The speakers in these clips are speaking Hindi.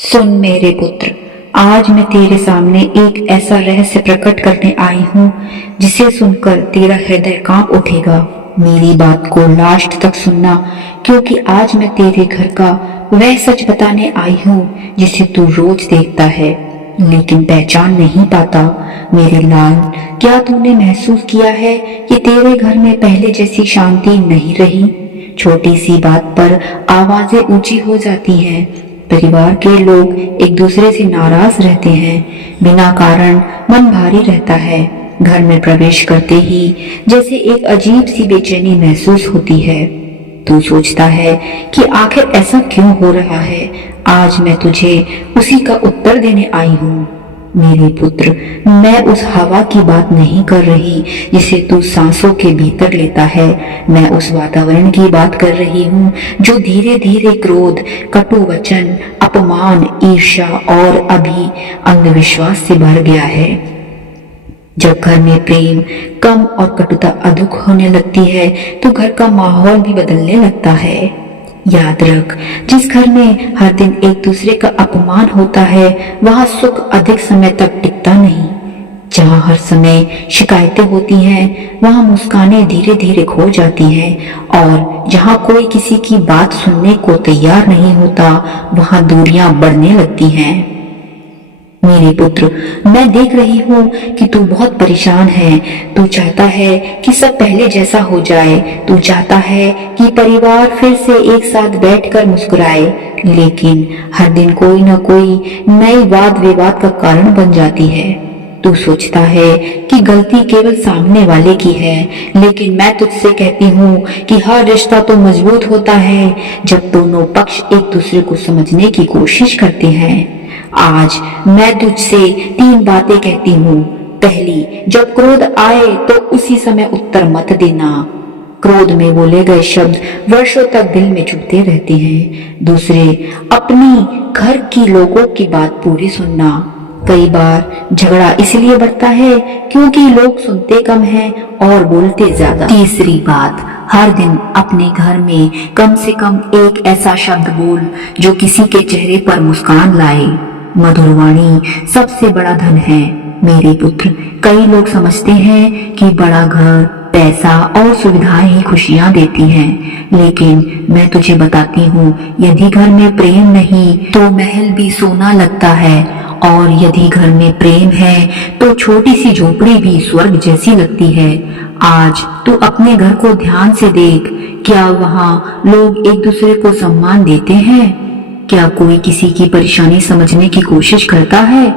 सुन मेरे पुत्र, आज मैं तेरे सामने एक ऐसा रहस्य प्रकट करने आई हूँ जिसे सुनकर तेरा हृदय कांप उठेगा। मेरी बात को लास्ट तक सुनना, क्योंकि आज मैं तेरे घर का वह सच बताने आई हूँ जिसे तू रोज देखता है लेकिन पहचान नहीं पाता। मेरे लाल, क्या तूने महसूस किया है कि तेरे घर में पहले जैसी शांति नहीं रही? छोटी सी बात पर आवाजें ऊंची हो जाती हैं, परिवार के लोग एक दूसरे से नाराज रहते हैं, बिना कारण मन भारी रहता है। घर में प्रवेश करते ही जैसे एक अजीब सी बेचैनी महसूस होती है। तू सोचता है कि आखिर ऐसा क्यों हो रहा है। आज मैं तुझे उसी का उत्तर देने आई हूँ मेरे पुत्र। मैं उस हवा की बात नहीं कर रही जिसे तू सांसों के भीतर लेता है। मैं उस वातावरण की बात कर रही हूँ जो धीरे धीरे क्रोध, कटु वचन, अपमान, ईर्ष्या और अभी अंधविश्वास से भर गया है। जब घर में प्रेम कम और कटुता अधिक होने लगती है तो घर का माहौल भी बदलने लगता है। याद रख, जिस घर में हर दिन एक दूसरे का अपमान होता है वहां सुख अधिक समय तक टिकता नहीं। जहां हर समय शिकायतें होती हैं वहां मुस्कानें धीरे धीरे खो जाती हैं, और जहां कोई किसी की बात सुनने को तैयार नहीं होता वहां दूरियां बढ़ने लगती हैं। मेरे पुत्र, मैं देख रही हूँ कि तू बहुत परेशान है। तू चाहता है कि सब पहले जैसा हो जाए। तू चाहता है कि परिवार फिर से एक साथ बैठकर मुस्कुराए, लेकिन हर दिन कोई न कोई नई वाद विवाद का कारण बन जाती है। तू सोचता है कि गलती केवल सामने वाले की है, लेकिन मैं तुझसे कहती हूँ कि हर रिश्ता तो मजबूत होता है जब दोनों पक्ष एक दूसरे को समझने की कोशिश करते हैं। आज मैं तुझसे 3 बातें कहती हूँ। पहली, जब क्रोध आए तो उसी समय उत्तर मत देना। क्रोध में बोले गए शब्द वर्षों तक दिल में चुभते रहते हैं। दूसरे, अपनी घर की लोगों की बात पूरी सुनना। कई बार झगड़ा इसलिए बढ़ता है क्योंकि लोग सुनते कम हैं और बोलते ज्यादा। तीसरी बात, हर दिन अपने घर में कम से कम एक ऐसा शब्द बोल जो किसी के चेहरे पर मुस्कान लाए। मधुरवाणी सबसे बड़ा धन है मेरे पुत्र। कई लोग समझते हैं कि बड़ा घर, पैसा और सुविधाएं ही खुशियां देती हैं, लेकिन मैं तुझे बताती हूँ, यदि घर में प्रेम नहीं तो महल भी सोना लगता है, और यदि घर में प्रेम है तो छोटी सी झोपड़ी भी स्वर्ग जैसी लगती है। आज तू अपने घर को ध्यान से देख। क्या वहाँ लोग एक दूसरे को सम्मान देते हैं? क्या कोई किसी की परेशानी समझने की कोशिश करता है?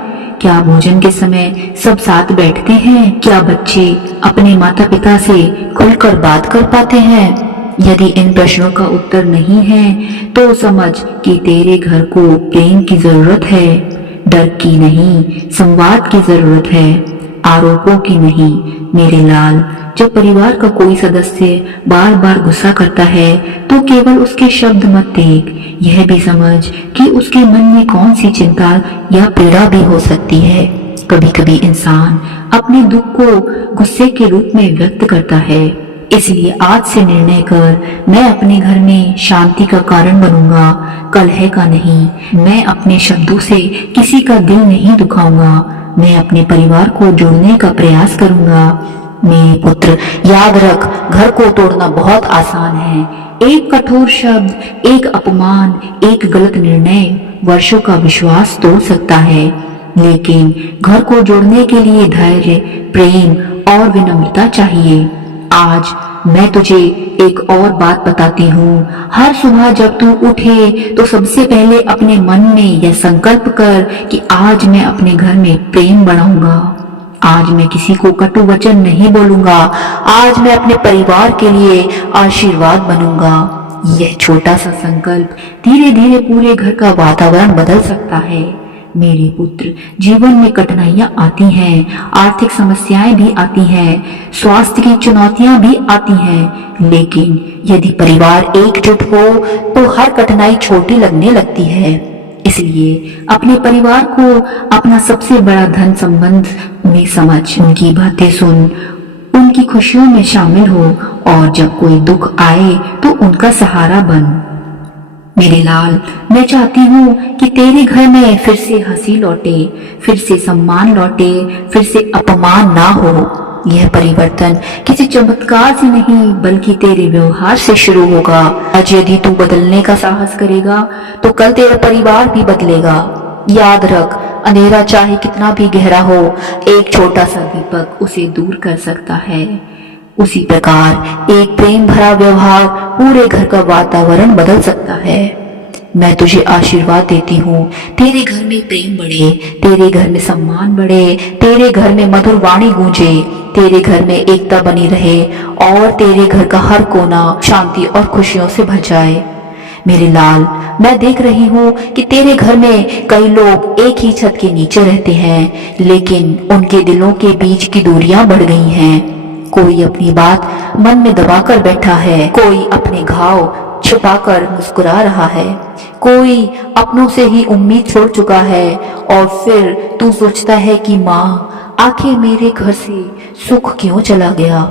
क्या भोजन के समय सब साथ बैठते हैं? क्या बच्चे अपने माता पिता से खुलकर बात कर पाते हैं? यदि इन प्रश्नों का उत्तर नहीं है तो समझ कि तेरे घर को प्रेम की जरूरत है, डर की नहीं, संवाद की जरूरत है, आरोपों की नहीं। मेरे लाल, जब परिवार का कोई सदस्य बार बार गुस्सा करता है तो केवल उसके शब्द मत देख, यह भी समझ कि उसके मन में कौन सी चिंता या पीड़ा भी हो सकती है। कभी कभी इंसान अपने दुख को गुस्से के रूप में व्यक्त करता है। इसलिए आज से निर्णय कर, मैं अपने घर में शांति का कारण बनूंगा, कलह का नहीं। मैं अपने शब्दों से किसी का दिल नहीं दुखाऊंगा। मैं अपने परिवार को जोड़ने का प्रयास करूंगा। मेरे पुत्र, याद रख, घर को तोड़ना बहुत आसान है। एक कठोर शब्द, एक अपमान, एक गलत निर्णय वर्षों का विश्वास तोड़ सकता है, लेकिन घर को जोड़ने के लिए धैर्य, प्रेम और विनम्रता चाहिए। आज मैं तुझे एक और बात बताती हूँ। हर सुबह जब तू उठे तो सबसे पहले अपने मन में यह संकल्प कर कि आज मैं अपने घर में प्रेम बढ़ाऊंगा। आज मैं किसी को कटु वचन नहीं बोलूंगा। आज मैं अपने परिवार के लिए आशीर्वाद बनूंगा। यह छोटा सा संकल्प धीरे धीरे पूरे घर का वातावरण बदल सकता है। मेरे पुत्र, जीवन में कठिनाइयां आती हैं, आर्थिक समस्याएं भी आती हैं, स्वास्थ्य की चुनौतियां भी आती हैं, लेकिन यदि परिवार एकजुट हो तो हर कठिनाई छोटी लगने लगती है। इसलिए अपने परिवार को अपना सबसे बड़ा धन संबंध उन्हें समझ, उनकी बातें सुन, उनकी खुशियों में शामिल हो, और जब कोई दुख आए तो उनका सहारा बन। मेरे लाल, मैं चाहती हूँ कि तेरे घर में फिर से हंसी लौटे, फिर से सम्मान लौटे, फिर से अपमान ना हो। यह परिवर्तन किसी चमत्कार से नहीं बल्कि तेरे व्यवहार से शुरू होगा। आज यदि तू बदलने का साहस करेगा तो कल तेरा परिवार भी बदलेगा। याद रख, अंधेरा चाहे कितना भी गहरा हो, एक छोटा सा दीपक उसे दूर कर सकता है। उसी प्रकार एक प्रेम भरा व्यवहार पूरे घर का वातावरण बदल सकता है। मैं तुझे आशीर्वाद देती हूँ, तेरे घर में प्रेम बढ़े, तेरे घर में सम्मान बढ़े, तेरे घर में मधुर वाणी गूंजे, तेरे घर में एकता बनी रहे और तेरे घर का हर कोना शांति और खुशियों से भर जाए। मेरे लाल, मैं देख रही हूँ कि तेरे घर में कई लोग एक ही छत के नीचे रहते हैं, लेकिन उनके दिलों के बीच की दूरियां बढ़ गई हैं। कोई अपनी बात मन में दबाकर बैठा है, कोई अपने घाव छुपाकर मुस्कुरा रहा है, कोई अपनों से ही उम्मीद छोड़ चुका है। और फिर तू सोचता है कि माँ, आखिर मेरे घर से सुख क्यों चला गया।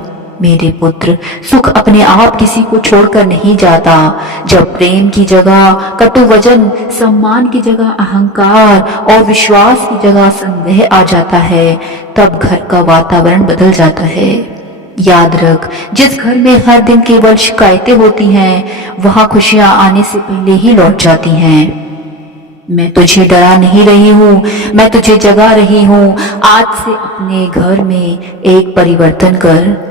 मेरे पुत्र, सुख अपने आप किसी को छोड़कर नहीं जाता। जब प्रेम की जगह कटु वचन, सम्मान की जगह अहंकार और विश्वास की जगह संदेह आ जाता है, तब घर का वातावरण बदल जाता है। याद रख, जिस घर में हर दिन केवल शिकायतें होती हैं, वहां खुशियां आने से पहले ही लौट जाती हैं। मैं तुझे डरा नहीं रही हूँ, मैं तुझे जगा रही हूँ। आज से अपने घर में एक परिवर्तन कर।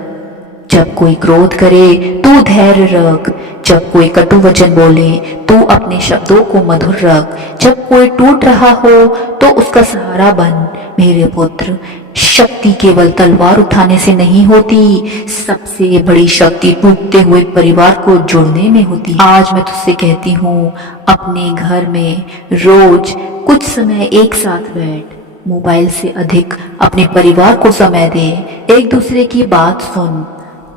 जब कोई क्रोध करे तू धैर्य रख, जब कोई कटु वचन बोले तू अपने शब्दों को मधुर रख, जब कोई टूट रहा हो तो उसका सहारा बन। मेरे पुत्र, शक्ति केवल तलवार उठाने से नहीं होती, सबसे बड़ी शक्ति टूटते हुए परिवार को जोड़ने में होती है। आज मैं तुझसे कहती हूँ, अपने घर में रोज कुछ समय एक साथ बैठ, मोबाइल से अधिक अपने परिवार को समय दे, एक दूसरे की बात सुन।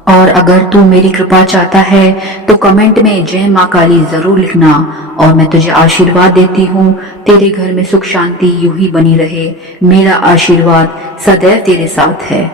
और अगर तू मेरी कृपा चाहता है तो कमेंट में जय माँ काली जरूर लिखना। और मैं तुझे आशीर्वाद देती हूँ, तेरे घर में सुख शांति यूं ही बनी रहे। मेरा आशीर्वाद सदैव तेरे साथ है।